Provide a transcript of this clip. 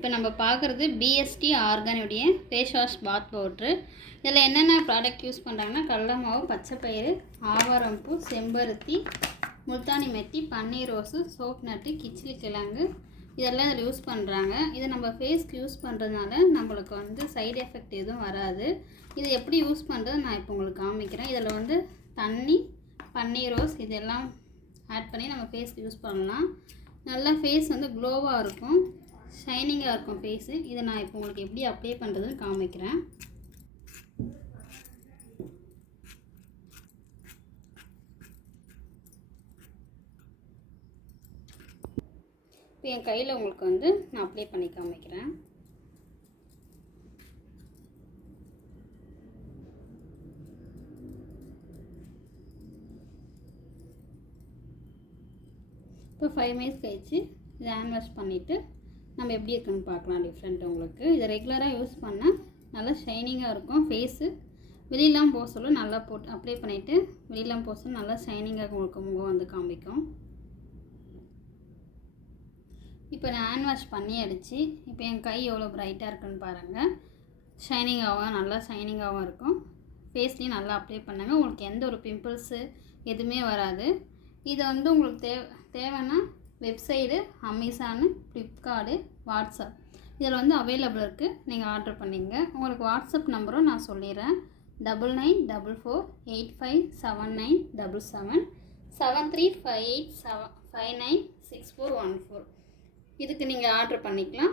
இப்போ நம்ம பார்க்குறது பிஎஸ்டி ஆர்கானுடைய ஃபேஸ் வாஷ் பாத் பவுட்ரு. இதில் என்னென்ன ப்ராடக்ட் யூஸ் பண்ணுறாங்கன்னா கடலை மாவு, பச்சைப்பயிறு, ஆவாரம்பூ, செம்பருத்தி, முல்தானி மெத்தி, பன்னீர் ரோஸு, சோப் நட்டு, கிச்சிலி கிழங்கு இதெல்லாம் இதில் யூஸ் பண்ணுறாங்க. இதை நம்ம ஃபேஸ்க்கு யூஸ் பண்ணுறதுனால நம்மளுக்கு வந்து சைடு எஃபெக்ட் எதுவும் வராது. இதை எப்படி யூஸ் பண்ணுறது நான் இப்போ உங்களுக்கு காமிக்கிறேன். இதில் வந்து தண்ணி, பன்னீர் ரோஸ் இதெல்லாம் ஆட் பண்ணி நம்ம ஃபேஸ்க்கு யூஸ் பண்ணலாம். நல்லா ஃபேஸ் வந்து க்ளோவாக இருக்கும், ஷைனிங்காக இருக்கும் ஃபேஸு. இதை நான் இப்போ உங்களுக்கு எப்படி அப்ளை பண்ணுறதுன்னு காமிக்கிறேன். இப்போ என் கையில் உங்களுக்கு வந்து நான் அப்ளை பண்ணி காமிக்கிறேன். இப்போ 5 மினிட்ஸ் கழிச்சு இதை ஹேண்ட் வாஷ் பண்ணிவிட்டு நம்ம எப்படி இருக்குன்னு பார்க்கலாம். டிஃப்ரெண்ட் உங்களுக்கு இதை ரெகுலராக யூஸ் பண்ணால் நல்லா ஷைனிங்காக இருக்கும் ஃபேஸு. வெளியெலாம் போக சொல்ல நல்லா போட்டு அப்ளை பண்ணிவிட்டு வெளியெலாம் போக சொல்ல நல்லா ஷைனிங்காக உங்களுக்கு முகம் வந்து காமிக்கும். இப்போ நான் ஹேண்ட் வாஷ் பண்ணி அடித்து இப்போ என் கை எவ்வளோ ப்ரைட்டாக இருக்குன்னு பாருங்கள். ஷைனிங்காகவும் நல்லா ஷைனிங்காகவும் இருக்கும். ஃபேஸ்லேயும் நல்லா அப்ளை பண்ணாங்க. உங்களுக்கு எந்த ஒரு பிம்பிள்ஸு எதுவுமே வராது. இதை வந்து உங்களுக்கு தேவைன்னா வெப்சைடு, அமேசானு, ஃப்ளிப்கார்டு, வாட்ஸ்அப் இதில் வந்து அவைலபிள் இருக்குது. நீங்கள் ஆர்டர் பண்ணிங்க. உங்களுக்கு வாட்ஸ்அப் நம்பரும் நான் சொல்லிடுறேன். 9944857977 7358596414. இதுக்கு நீங்கள் ஆர்டர் பண்ணிக்கலாம்.